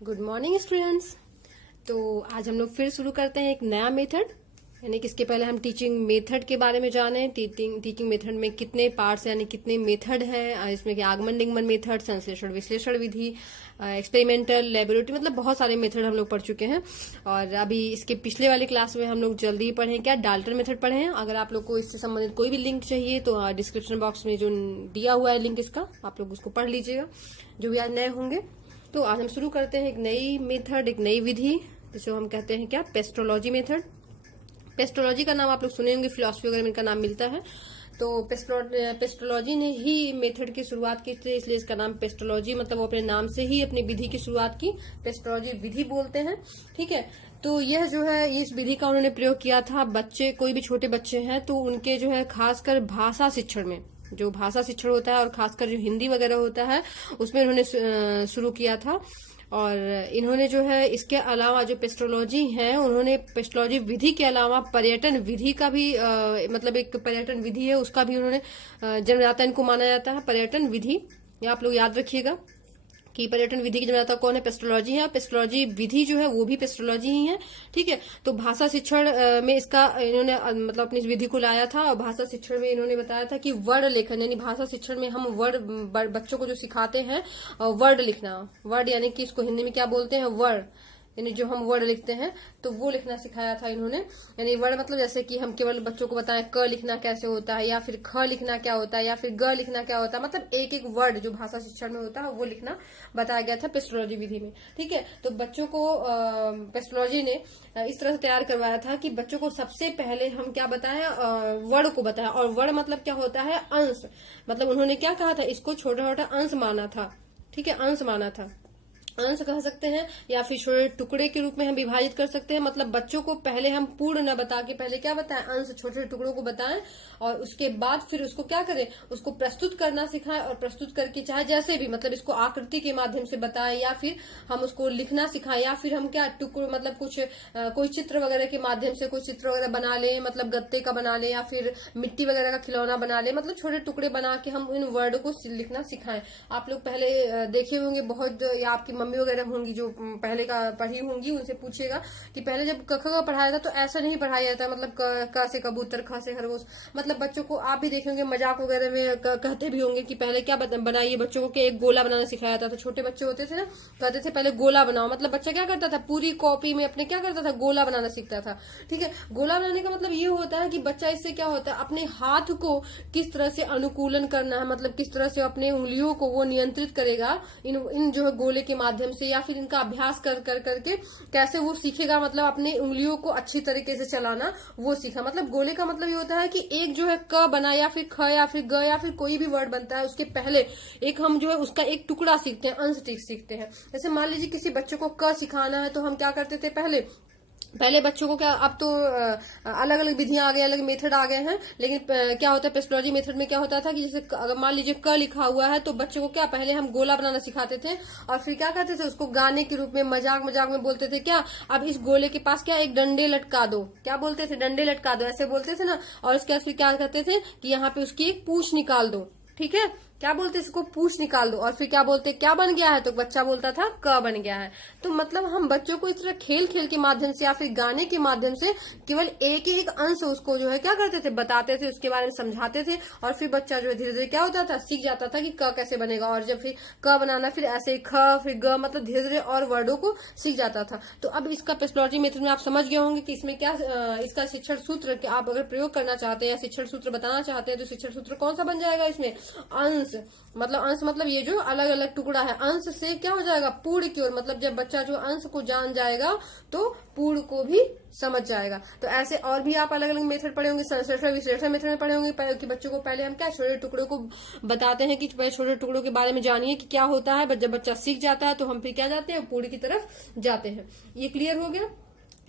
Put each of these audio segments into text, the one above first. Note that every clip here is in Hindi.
Good morning students. तो आज हम लोग फिर शुरू करते हैं एक नया मेथड, यानी कि इसके पहले हम टीचिंग मेथड के बारे में जाने। टीचिंग मेथड में कितने पार्ट्स यानी कितने मेथड हैं, इसमें कि आगमन डिंगमन मेथड, संश्लेषण विश्लेषण विधि, एक्सपेरिमेंटल, लेबोरेटरी, मतलब बहुत सारे मेथड हम लोग पढ़ चुके हैं। और अभी इसके पिछले वाली क्लास में हम लोग जल्दी ही पढ़े क्या, डाल्टन मेथड पढ़े हैं। अगर आप लोग को इससे संबंधित कोई भी लिंक चाहिए तो डिस्क्रिप्शन बॉक्स में जो दिया हुआ है लिंक इसका, आप लोग उसको पढ़ लीजिएगा जो भी आज नए होंगे। तो आज हम शुरू करते हैं एक नई मेथड, एक नई विधि, जिसे हम कहते हैं क्या, पेस्ट्रोलॉजी मेथड। पेस्ट्रोलॉजी का नाम आप लोग सुने होंगे, फिलॉसफी वगैरह में इनका नाम मिलता है। तो पेस्ट्रोलॉजी ने ही मेथड की शुरुआत की थी, इसलिए इसका नाम पेस्ट्रोलॉजी, मतलब वो अपने नाम से ही अपनी विधि की शुरुआत की, पेस्ट्रोलॉजी विधि बोलते हैं। ठीक है, तो यह जो है इस विधि का उन्होंने प्रयोग किया था बच्चे, कोई भी छोटे बच्चे हैं तो उनके जो है खासकर भाषा शिक्षण में, जो भाषा शिक्षण होता है और खासकर जो हिंदी वगैरह होता है उसमें इन्होंने शुरू किया था। और इन्होंने जो है इसके अलावा जो पेस्ट्रोलॉजी है, उन्होंने पेस्ट्रोलॉजी विधि के अलावा पर्यटन विधि का भी मतलब एक पर्यटन विधि है उसका भी उन्होंने जन्मदाता इनको माना जाता है, पर्यटन विधि। ये आप लोग याद रखिएगा कि पर्यटन विधि की जन्मदाता कौन है, पेस्ट्रोलॉजी है। पेस्ट्रोलॉजी विधि जो है वो भी पेस्ट्रोलॉजी ही है। ठीक है, तो भाषा शिक्षण में इसका इन्होंने मतलब अपनी विधि को लाया था। और भाषा शिक्षण में इन्होंने बताया था कि वर्ड लेखन, यानी भाषा शिक्षण में हम वर्ड बच्चों को जो सिखाते हैं, वर्ड लिखना, वर्ड यानी कि इसको हिंदी में क्या बोलते हैं, वर्ड, यानी जो हम वर्ड लिखते हैं तो वो लिखना सिखाया था इन्होंने। यानी वर्ड मतलब जैसे कि हम केवल बच्चों को बताएं क लिखना कैसे होता है, या फिर ख लिखना क्या होता है, या फिर ग लिखना क्या होता है, मतलब एक एक वर्ड जो भाषा शिक्षण में होता है वो लिखना बताया गया था पेस्ट्रोलॉजी विधि में। ठीक है, तो बच्चों को पेस्ट्रोलॉजी ने इस तरह से तैयार करवाया था कि बच्चों को सबसे पहले हम क्या बताएं, वर्ड को बताएं। और वर्ड मतलब क्या होता है, अंश, मतलब उन्होंने क्या कहा था, इसको छोटा छोटा अंश माना था। ठीक है, अंश माना था, अंश कह सकते हैं, या फिर छोटे टुकड़े के रूप में हम विभाजित कर सकते हैं। मतलब बच्चों को पहले हम पूर्ण न बता के पहले क्या बताएं, अंश, छोटे छोटे टुकड़ों को बताएं, और उसके बाद फिर उसको क्या करें, उसको प्रस्तुत करना सिखाएं। और प्रस्तुत करके चाहे जैसे भी, मतलब इसको आकृति के माध्यम से बताएं, या फिर हम उसको लिखना सिखाएं, या फिर हम क्या टुकड़े, मतलब कुछ कोई चित्र वगैरह के माध्यम से कोई चित्र वगैरह बना ले, मतलब गत्ते का बना ले, या फिर मिट्टी वगैरह का खिलौना बना ले, मतलब छोटे टुकड़े बना के हम इन वर्ड को लिखना सिखाएं। आप लोग पहले देखे होंगे बहुत, या आपकी मम्मी वगैरह होंगी जो पहले का पढ़ी होंगी, उनसे पूछिएगा कि पहले जब क ख का पढ़ाया था तो ऐसा नहीं पढ़ाया जाता, मतलब क से कबूतर, ख से खरगोश, मतलब बच्चों को आप भी देखे होंगे मजाक वगैरह में कहते भी होंगे कि पहले क्या बनाइए बच्चों को, कि एक गोला बनाना सिखाया था। तो छोटे बच्चे होते थे ना, कहते थे पहले गोला बनाओ, मतलब बच्चा क्या करता था, पूरी कॉपी में अपने क्या करता था, गोला बनाना सीखता था। ठीक है, गोला बनाने का मतलब ये होता है कि बच्चा इससे क्या होता है, अपने हाथ को किस तरह से अनुकूलन करना है, मतलब किस तरह से अपने उंगलियों को वो नियंत्रित करेगा इन जो है गोले के माध्यम से, या फिर इनका अभ्यास कर करके कैसे वो सीखेगा, मतलब अपने उंगलियों को अच्छी तरीके से चलाना वो सीखा। मतलब गोले का मतलब ये होता है कि एक जो है क बना, या फिर ख, या फिर ग, या फिर कोई भी वर्ड बनता है, उसके पहले एक हम जो है उसका एक टुकड़ा सीखते हैं, अंश सीखते हैं। जैसे मान लीजिए किसी बच्चे को क सिखाना है तो हम क्या करते थे, पहले बच्चों को क्या, अब तो अलग अलग विधियां आ गई, अलग मेथड आ गए हैं, लेकिन क्या होता है पेस्ट्रोलॉजी मेथड में क्या होता था कि जैसे अगर मान लीजिए क लिखा हुआ है तो बच्चों को क्या, पहले हम गोला बनाना सिखाते थे, और फिर क्या करते थे, उसको गाने के रूप में मजाक मजाक में बोलते थे क्या, अब इस गोले के पास क्या एक डंडे लटका दो, क्या बोलते थे, डंडे लटका दो, ऐसे बोलते थे ना। और उसके बाद फिर क्या करते थे कि यहाँ पे उसकी एक पूंछ निकाल दो। ठीक है, क्या बोलते इसको, पूंछ निकाल दो। और फिर क्या बोलते, क्या बन गया है, तो बच्चा बोलता था क बन गया है। तो मतलब हम बच्चों को इस तरह खेल खेल के माध्यम से या फिर गाने के माध्यम से केवल एक एक अंश उसको जो है क्या करते थे, बताते थे, उसके बारे में समझाते थे। और फिर बच्चा जो है धीरे धीरे क्या होता था, सीख जाता था कि क कैसे बनेगा, और जब फिर क बनाना, फिर ऐसे ख, फिर ग, मतलब धीरे धीरे और वर्डों को सीख जाता था। तो अब इसका पेस्ट्रोलॉजी मेथड में आप समझ गए होंगे कि इसमें क्या इसका शिक्षण सूत्र के आप अगर प्रयोग करना चाहते हैं या शिक्षण सूत्र बताना चाहते हैं तो शिक्षण सूत्र कौन सा बन जाएगा इसमें, अंश, मतलब अंश मतलब ये जो अलग अलग टुकड़ा है, अंश से क्या हो जाएगा, पूर्ण की ओर, मतलब जब बच्चा जो अंश को जान जाएगा तो पूर्ण को भी समझ जाएगा। तो ऐसे और भी आप अलग अलग मेथड पढ़े होंगे, संश्लेषण विश्लेषण मेथड में पढ़े होंगे कि बच्चों को पहले हम क्या छोटे टुकड़ों को बताते हैं कि पहले छोटे टुकड़ों के बारे में जानिए कि क्या होता है। जब बच्चा सीख जाता है तो हम फिर क्या जाते हैं, पूर्ण की तरफ जाते हैं। ये क्लियर हो गया।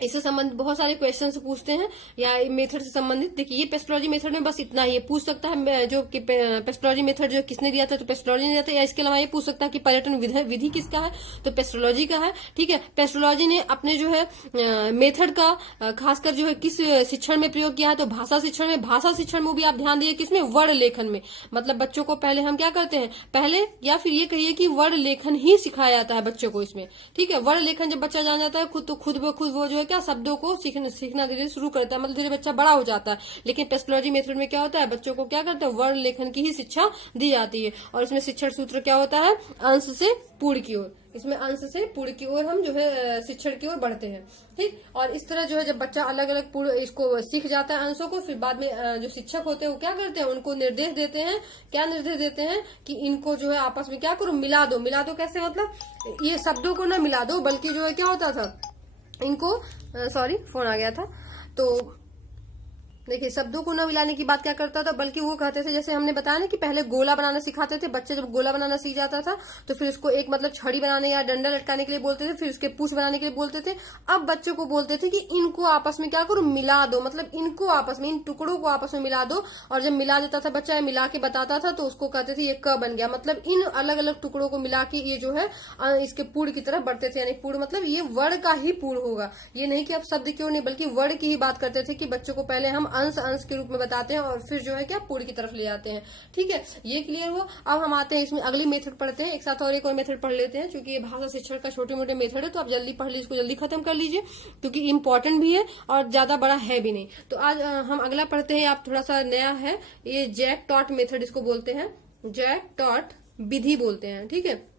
इससे संबंधित बहुत सारे क्वेश्चन पूछते हैं या मेथड से संबंधित। देखिए ये पेस्टोलॉजी मेथड में बस इतना ही पूछ सकता है, जो कि पेस्टोलॉजी मेथड जो किसने दिया था, तो पेस्टोलॉजी ने दिया था। या इसके अलावा ये पूछ सकता है कि पर्यटन विधि किसका है, तो पेस्टोलॉजी का है। ठीक है, पेस्टोलॉजी ने अपने जो है मेथड का खासकर जो है किस शिक्षण में प्रयोग किया है, तो भाषा शिक्षण में। भाषा शिक्षण में भी आप ध्यान दिए किसमें, वर्ण लेखन में। मतलब बच्चों को पहले हम क्या करते हैं, पहले या फिर ये कहिए कि वर्ण लेखन ही सिखाया जाता है बच्चों को इसमें। ठीक है, वर्ण लेखन जब बच्चा जान जाता है खुद, तो खुद ब खुद वो जो है क्या शब्दों को सीखना धीरे शुरू करता है, मतलब धीरे बच्चा बड़ा हो जाता है। लेकिन पेस्टोलॉजी मेथड में क्या होता है, बच्चों को क्या करते हैं, वर्ण लेखन की ही शिक्षा दी जाती है। और इसमें शिक्षण सूत्र क्या होता है, अंश से पूर्ण की ओर। इसमें अंश से पूर्ण की ओर हम जो है शिक्षण की ओर बढ़ते हैं। ठीक, और इस तरह जो है जब बच्चा अलग अलग पूर्ण इसको सीख जाता है अंशों को, फिर बाद में जो शिक्षक होते हैं वो क्या करते हैं, उनको निर्देश देते हैं। क्या निर्देश देते हैं कि इनको जो है आपस में क्या करो, मिला दो। मिला दो कैसे, मतलब ये शब्दों को ना मिला दो, बल्कि जो है क्या होता था, इनको सॉरी फोन आ गया था। तो देखिए शब्दों को न मिलाने की बात क्या करता था, बल्कि वो कहते थे, जैसे हमने बताया ना कि पहले गोला बनाना सिखाते थे बच्चे। जब गोला बनाना सीख जाता था तो फिर उसको एक मतलब छड़ी बनाने या डंडा लटकाने के लिए बोलते थे, फिर उसके पूछ बनाने के लिए बोलते थे। अब बच्चों को बोलते थे कि इनको आपस में क्या करो, मिला दो, मतलब इनको आपस में, इन टुकड़ों को आपस में मिला दो। और जब मिला देता था बच्चा, मिला के बताता था, तो उसको कहते थे ये क बन गया। मतलब इन अलग अलग टुकड़ों को मिला के ये जो है इसके पूर्ण की तरफ बढ़ते थे। यानी पूर्ण मतलब ये वर्ण का ही पूर्ण होगा, ये नहीं कि अब शब्द क्यों नहीं, बल्कि वर्ण की ही बात करते थे कि बच्चों को पहले हम अंश अंश के रूप में बताते हैं और फिर जो है क्या पूर्ण की तरफ ले जाते हैं। ठीक है, ये क्लियर हुआ। अब हम आते हैं इसमें अगली मेथड पढ़ते हैं, एक साथ और एक और मेथड पढ़ लेते हैं, क्योंकि ये भाषा शिक्षण का छोटे मोटे मेथड है, तो आप जल्दी पढ़ लीजिए, इसको जल्दी खत्म कर लीजिए, क्योंकि इंपॉर्टेंट भी है और ज्यादा बड़ा है भी नहीं। तो आज हम अगला पढ़ते हैं, आप थोड़ा सा नया है, ये जैक टॉट मेथड इसको बोलते हैं, जैक टॉट विधि बोलते हैं। ठीक है,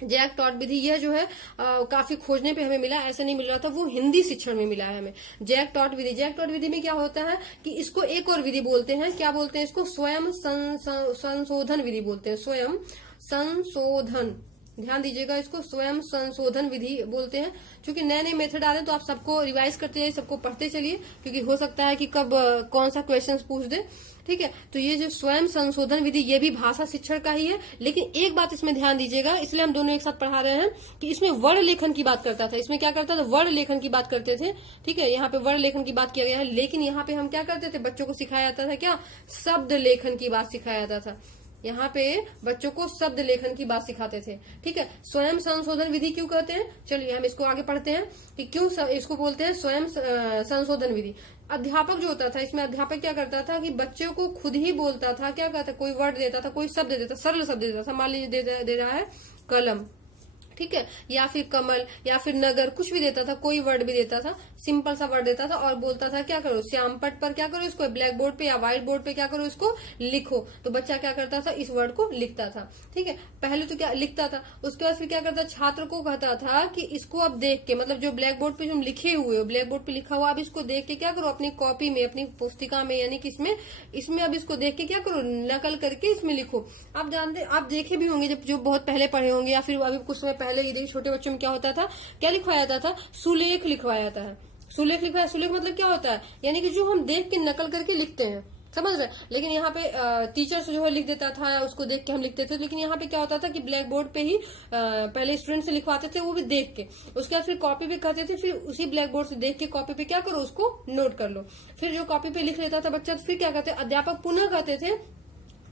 जैक टॉट विधि, यह जो है काफी खोजने पे हमें मिला, ऐसा नहीं मिल रहा था, वो हिंदी शिक्षण में मिला है हमें। जैक टॉट विधि, जैक टॉट विधि में क्या होता है कि इसको एक और विधि बोलते हैं, क्या बोलते हैं इसको, स्वयं संशोधन विधि बोलते हैं। स्वयं संशोधन, ध्यान दीजिएगा, इसको स्वयं संशोधन विधि बोलते हैं। क्योंकि नए नए मेथड आ रहे हैं तो आप सबको रिवाइज करते जाइए, सबको पढ़ते चलिए, क्योंकि हो सकता है कि कब कौन सा क्वेश्चन पूछ दे। ठीक है, तो ये जो स्वयं संशोधन विधि, ये भी भाषा शिक्षण का ही है। लेकिन एक बात इसमें ध्यान दीजिएगा, इसलिए हम दोनों एक साथ पढ़ा रहे हैं, कि इसमें वर्ण लेखन की बात करता था। इसमें क्या करता था, वर्ण लेखन की बात करते थे। ठीक है, यहाँ पे वर्ण लेखन की बात किया गया है, लेकिन यहाँ पे हम क्या करते थे, बच्चों को सिखाया जाता था क्या, शब्द लेखन की बात सिखाया जाता था। यहाँ पे बच्चों को शब्द लेखन की बात सिखाते थे। ठीक है, स्वयं संशोधन विधि क्यों कहते हैं, चलिए हम इसको आगे पढ़ते हैं कि क्यों इसको बोलते हैं स्वयं संशोधन विधि। अध्यापक जो होता था, इसमें अध्यापक क्या करता था कि बच्चों को खुद ही बोलता था, क्या कहता, कोई वर्ड देता था, कोई शब्द देता, सरल शब्द देता था। मान लीजिए दे रहा है कलम, ठीक है, या फिर कमल, या फिर नगर, कुछ भी देता था, कोई वर्ड भी देता था, सिंपल सा वर्ड देता था और बोलता था क्या करो, श्याम पट पर क्या करो, इसको ब्लैक बोर्ड पे या व्हाइट बोर्ड पे क्या करो, इसको लिखो। तो बच्चा क्या करता था, इस वर्ड को लिखता था। ठीक है, पहले तो क्या लिखता था, उसके बाद फिर क्या करता, छात्र को कहता था कि इसको अब देख के, मतलब जो ब्लैक बोर्ड पे जो लिखे हुए हो, ब्लैक बोर्ड पे लिखा हुआ, अब इसको देख के क्या करो, अपनी कॉपी में, अपनी पुस्तिका में, यानी कि इसमें अब इसको देख के क्या करो, नकल करके इसमें लिखो। आप जानते, आप देखे भी होंगे, जब जो बहुत पहले पढ़े होंगे, या फिर अभी कुछ समय पहले ये छोटे बच्चों में क्या होता था, क्या लिखवाया जाता था, सुलेख लिखवाया जाता है। सुलेख लिखवाया, सुलेख मतलब क्या होता है, यानी कि जो हम देख के नकल करके लिखते हैं, समझ रहे। लेकिन यहाँ पे टीचर जो है लिख देता था, उसको देख के हम लिखते थे। लेकिन यहाँ पे क्या होता था कि ब्लैक बोर्ड पे ही पहले स्टूडेंट से लिखवाते थे, वो भी देख के, उसके बाद फिर कॉपी पे कहते थे, फिर उसी ब्लैक बोर्ड से देख के कॉपी पे क्या करो, उसको नोट कर लो। फिर जो कॉपी पे लिख लेता था बच्चा, तो फिर क्या कहते, अध्यापक पुनः कहते थे,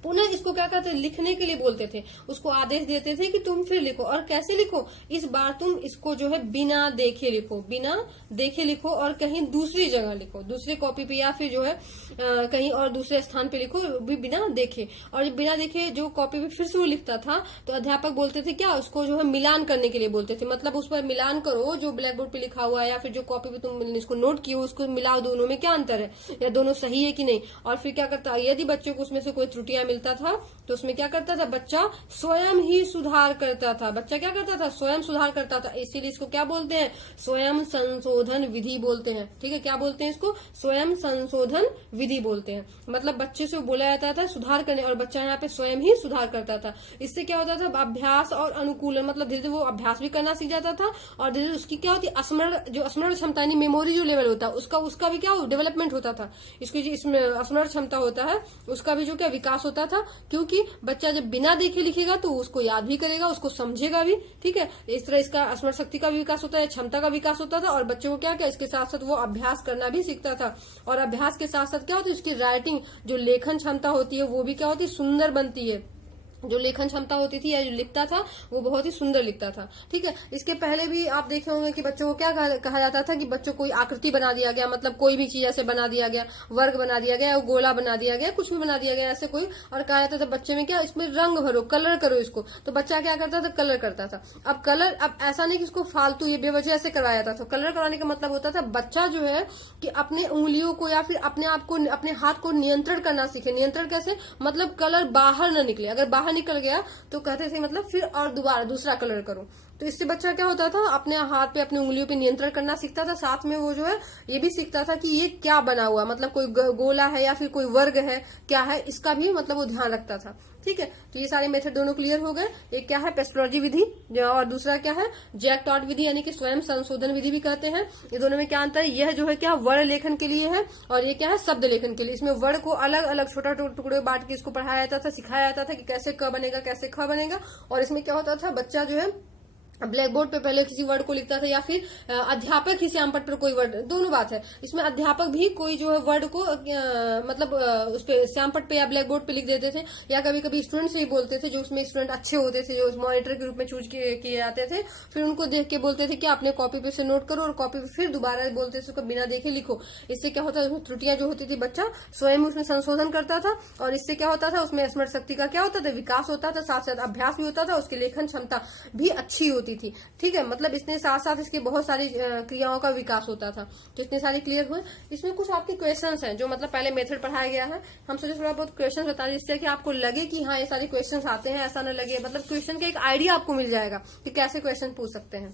पुनः इसको क्या कहते, लिखने के लिए बोलते थे, उसको आदेश देते थे कि तुम फिर लिखो। और कैसे लिखो, इस बार तुम इसको जो है बिना देखे लिखो, बिना देखे लिखो, और कहीं दूसरी जगह लिखो, दूसरे कॉपी पे, या फिर जो है कहीं और दूसरे स्थान पे लिखो, भी बिना देखे। और जब बिना देखे जो कॉपी पे फिर से वो लिखता था, तो अध्यापक बोलते थे क्या, उसको जो है मिलान करने के लिए बोलते थे। मतलब उस पर मिलान करो, जो ब्लैक बोर्ड पे लिखा हुआ है या फिर जो कॉपी पे तुम इसको नोट किए, उसको मिलाओ, दोनों में क्या अंतर है, या दोनों सही है कि नहीं। और फिर क्या करता, यदि बच्चों को उसमें से कोई त्रुटियां मिलता था, तो उसमें क्या करता था, बच्चा स्वयं ही सुधार करता था। बच्चा क्या करता था, स्वयं सुधार करता था। इसीलिए इसको क्या बोलते हैं, स्वयं संशोधन विधि बोलते हैं। ठीक है, क्या बोलते हैं इसको, स्वयं संशोधन विधि बोलते हैं। मतलब बच्चे से बोला जाता था सुधार करने, और बच्चा यहाँ पे स्वयं ही सुधार करता था। इससे क्या होता था, अभ्यास और अनुकूलन, मतलब धीरे धीरे वो अभ्यास भी करना सीख जाता था, और धीरे धीरे उसकी क्या होती, स्मरण क्षमता, यानी मेमोरी जो लेवल होता है उसका भी क्या डेवलपमेंट होता था। इसकी जो इसमें स्मरण क्षमता होता है, उसका भी जो क्या विकास होता होता था, क्योंकि बच्चा जब बिना देखे लिखेगा तो उसको याद भी करेगा, उसको समझेगा भी, ठीक है। इस तरह इसका स्मरण शक्ति का भी विकास होता है, क्षमता का विकास होता था, और बच्चों को क्या क्या इसके साथ साथ वो अभ्यास करना भी सीखता था। और अभ्यास के साथ साथ क्या होता है, उसकी राइटिंग जो लेखन क्षमता होती है वो भी क्या होती है, सुंदर बनती है। जो लेखन क्षमता होती थी या जो लिखता था वो बहुत ही सुंदर लिखता था, ठीक है। इसके पहले भी आप देखे होंगे कि बच्चों को क्या कहा जाता था कि बच्चों को कोई आकृति बना दिया गया, मतलब कोई भी चीज ऐसे बना दिया गया, वर्ग बना दिया गया, गोला बना दिया गया, कुछ भी बना दिया गया ऐसे कोई, और कहा जाता था बच्चे में क्या, इसमें रंग भरो, कलर करो इसको। तो बच्चा क्या करता था, कलर करता था। अब कलर, अब ऐसा नहीं कि इसको फालतू ये बेवजह ऐसे करवाया जाता था। कलर करवाने का मतलब होता था बच्चा जो है कि अपने उंगलियों को या फिर अपने आप को, अपने हाथ को नियंत्रण करना सीखे। नियंत्रण कैसे, मतलब कलर बाहर न निकले, अगर बाहर निकल गया तो कहते थे मतलब फिर और दोबारा दूसरा कलर करो। तो इससे बच्चा क्या होता था, अपने हाथ पे, अपनी उंगलियों पे नियंत्रण करना सीखता था। साथ में वो जो है ये भी सीखता था कि ये क्या बना हुआ, मतलब कोई गोला है या फिर कोई वर्ग है, क्या है, इसका भी मतलब वो ध्यान रखता था, ठीक है। तो ये सारे मेथड दोनों क्लियर हो गए। एक क्या है, पेस्टोलॉजी विधि, और दूसरा क्या है, जैक टॉड विधि, यानी कि स्वयं संशोधन विधि भी कहते हैं। ये दोनों में क्या अंतर है, यह जो है क्या वर्ण लेखन के लिए है, और ये क्या है, शब्द लेखन के लिए। इसमें वर्ण को अलग अलग छोटा टुकड़े बांट के इसको पढ़ाया जाता था, सिखाया जाता था कि कैसे क बनेगा, कैसे ख बनेगा। और इसमें क्या होता था, बच्चा जो है ब्लैक बोर्ड पे पहले किसी वर्ड को लिखता था, या फिर अध्यापक ही श्यामपट्ट पर कोई वर्ड, दोनों बात है। इसमें अध्यापक भी कोई जो है वर्ड को मतलब उस पे श्यामपट्ट पे या ब्लैक बोर्ड पे लिख देते थे, या कभी कभी स्टूडेंट से ही बोलते थे, जो उसमें स्टूडेंट अच्छे होते थे, जो मॉनिटर के रूप में चूज किए जाते थे। फिर उनको देख के बोलते थे कि अपने कॉपी पे से नोट करो, और कॉपी पे फिर दोबारा बोलते थे उसको बिना देखे लिखो। इससे क्या होता था, त्रुटियां जो होती थी बच्चा स्वयं उसमें संशोधन करता था, और इससे क्या होता था, उसमें स्मरण शक्ति का क्या होता था, विकास होता था, साथ साथ अभ्यास भी होता था, उसकी लेखन क्षमता भी अच्छी होती थी, ठीक है। मतलब इसने साथ साथ इसके बहुत सारी क्रियाओं का विकास होता था। तो इतने सारे क्लियर हुए। इसमें कुछ आपके क्वेश्चंस हैं, जो मतलब पहले मेथड पढ़ाया गया है, हम सोचे थोड़ा बहुत क्वेश्चंस बता दें, जिससे कि आपको लगे कि हाँ ये सारे क्वेश्चंस आते हैं, ऐसा न लगे, मतलब क्वेश्चन का एक आइडिया आपको मिल जाएगा कि कैसे क्वेश्चन पूछ सकते हैं।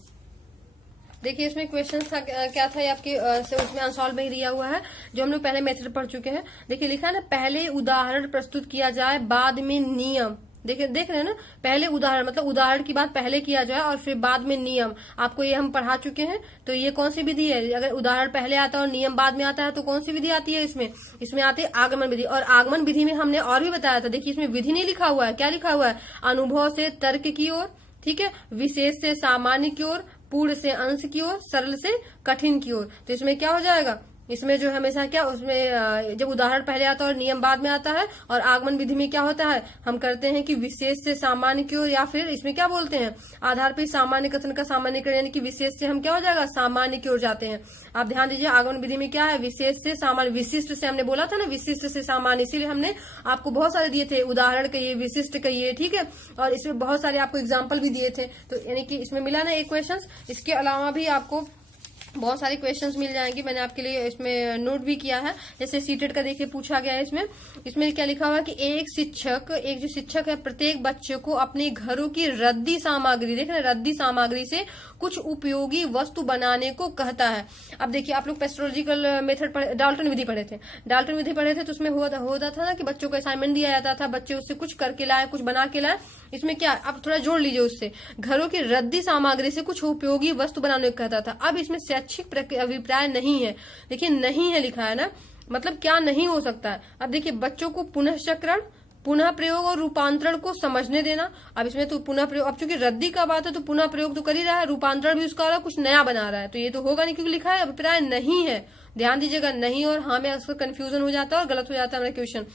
देखिए इसमें क्वेश्चन था क्या था, ये आपके उसमें अनसॉल्व में दिया हुआ है, जो हम लोग पहले मेथड पढ़ चुके हैं। देखिए लिखा है ना, पहले उदाहरण प्रस्तुत किया जाए, बाद में नियम। देखिए देख रहे हैं ना, पहले उदाहरण, मतलब उदाहरण की बात पहले किया जाए और फिर बाद में नियम। आपको ये हम पढ़ा चुके हैं। तो ये कौन सी विधि है, अगर उदाहरण पहले आता है और नियम बाद में आता है तो कौन सी विधि आती है इसमें आती है आगमन विधि। और आगमन विधि में हमने और भी बताया था, देखिए इसमें विधि नहीं लिखा हुआ है, क्या लिखा हुआ है, अनुभव से तर्क की ओर, ठीक है, विशेष से सामान्य की ओर, पूर्ण से अंश की ओर, सरल से कठिन की ओर। तो इसमें क्या हो जाएगा, इसमें जो हमेशा क्या, उसमें जब उदाहरण पहले आता है और नियम बाद में आता है, और आगमन विधि में क्या होता है, हम करते हैं कि विशेष से सामान्य की ओर, या फिर इसमें क्या बोलते हैं, आधार पर सामान्य कथन का सामान्यकरण, यानी कि विशेष से हम क्या हो जाएगा, सामान्य की ओर जाते हैं। आप ध्यान दीजिए, आगमन विधि में क्या है, विशेष से सामान्य, विशिष्ट से हमने बोला था ना, विशिष्ट से सामान्य, इसीलिए हमने आपको बहुत सारे दिए थे, उदाहरण कहिए, विशिष्ट कहिए, ठीक है। और इसमें बहुत सारे आपको एग्जाम्पल भी दिए थे। तो यानी कि इसमें मिला ना एक क्वेश्चन। इसके अलावा भी आपको बहुत सारे क्वेश्चंस मिल जाएंगे, मैंने आपके लिए इसमें नोट भी किया है। जैसे सीटेड का देखिए पूछा गया है, इसमें क्या लिखा हुआ है कि एक जो शिक्षक है प्रत्येक बच्चे को अपने घरों की रद्दी सामग्री, देख रहे हैं, रद्दी सामग्री से कुछ उपयोगी वस्तु बनाने को कहता है। अब देखिए आप लोग पेस्टोलॉजिकल मेथड डाल्टन विधि पढ़े थे, तो उसमें होता था ना कि बच्चों को असाइनमेंट दिया जाता था, बच्चे उससे कुछ करके लाए, कुछ बना के लाए। इसमें क्या, आप थोड़ा जोड़ लीजिए उससे, घरों की रद्दी सामग्री से कुछ उपयोगी वस्तु बनाने को कहता था। अब इसमें शैक्षिक अभिप्राय नहीं है, देखिए नहीं है लिखा है ना, मतलब क्या नहीं हो सकता है। अब देखिए बच्चों को पुनःचक्रण, पुनः प्रयोग और रूपांतरण को समझने देना। अब इसमें तो पुनः प्रयोग, अब चूंकि रद्दी का बात है तो पुनः प्रयोग तो कर ही रहा है, रूपांतरण भी उसका कुछ नया बना रहा है, तो ये तो होगा नहीं, क्योंकि लिखा है अभिप्राय नहीं है। ध्यान दीजिएगा, नहीं और हाँ में अक्सर कंफ्यूजन हो जाता है और गलत हो जाता है हमारा क्वेश्चन।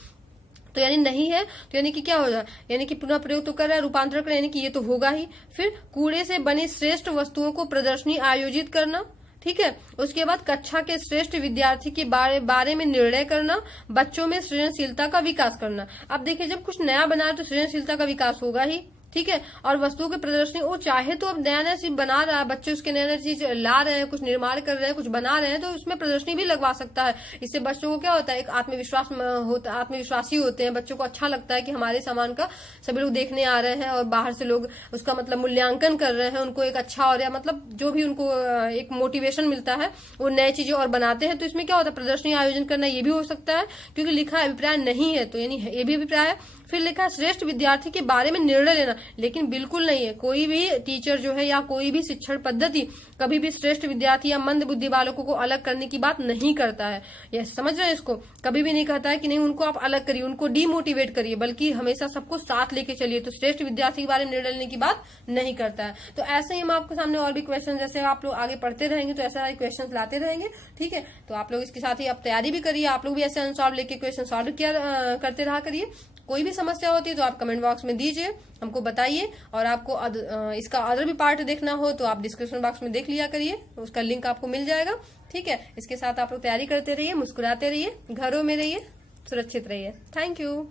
तो यानी नहीं है, तो यानी कि क्या हो जाए, यानी कि पुनः प्रयोग तो कर रहा है, रूपांतरण कर, यानी कि ये तो होगा ही। फिर कूड़े से बनी श्रेष्ठ वस्तुओं को प्रदर्शनी आयोजित करना, ठीक है। उसके बाद कक्षा के श्रेष्ठ विद्यार्थी के बारे में निर्णय करना, बच्चों में सृजनशीलता का विकास करना। अब देखिए जब कुछ नया बना है तो सृजनशीलता का विकास होगा ही, ठीक है। और वस्तुओं की प्रदर्शनी, वो चाहे तो अब नया नया चीज बना रहा है, बच्चे उसके नया नया चीज ला रहे हैं, कुछ निर्माण कर रहे हैं, कुछ बना रहे हैं, तो उसमें प्रदर्शनी भी लगवा सकता है। इससे बच्चों को क्या होता है, एक आत्मविश्वास होता है, आत्मविश्वासी होते हैं, बच्चों को अच्छा लगता है कि हमारे सामान का सभी लोग देखने आ रहे हैं और बाहर से लोग उसका मतलब मूल्यांकन कर रहे हैं, उनको एक अच्छा और या मतलब जो भी उनको एक मोटिवेशन मिलता है, वो नई चीजें और बनाते हैं। तो इसमें क्या होता है, प्रदर्शनी आयोजन करना, ये भी हो सकता है, क्योंकि लिखा अभिप्राय नहीं है, तो यानी ये भी अभिप्राय है। फिर लिखा है श्रेष्ठ विद्यार्थी के बारे में निर्णय लेना, लेकिन बिल्कुल नहीं है। कोई भी टीचर जो है या कोई भी शिक्षण पद्धति कभी भी श्रेष्ठ विद्यार्थी या मंद बुद्धि बालकों को अलग करने की बात नहीं करता है। यह समझ रहे हैं इसको? कभी भी नहीं कहता है कि नहीं उनको आप अलग करिए, उनको डीमोटिवेट करिए, बल्कि हमेशा सबको साथ लेके चलिए। तो श्रेष्ठ विद्यार्थी के बारे में निर्णय लेने की बात नहीं करता है। तो ऐसे ही हम आपके सामने और भी क्वेश्चन, जैसे आप लोग आगे पढ़ते रहेंगे तो ऐसा क्वेश्चन लाते रहेंगे, ठीक है। तो आप लोग इसके साथ ही आप तैयारी भी करिए, आप लोग भी ऐसे अनसॉल्व लेके क्वेश्चन सॉल्व किया करते रहा करिए। कोई भी समस्या होती है तो आप कमेंट बॉक्स में दीजिए, हमको बताइए। और आपको इसका अदर भी पार्ट देखना हो तो आप डिस्क्रिप्शन बॉक्स में देख लिया करिए, उसका लिंक आपको मिल जाएगा, ठीक है। इसके साथ आप लोग तैयारी करते रहिए, मुस्कुराते रहिए, घरों में रहिए, सुरक्षित रहिए। Thank you.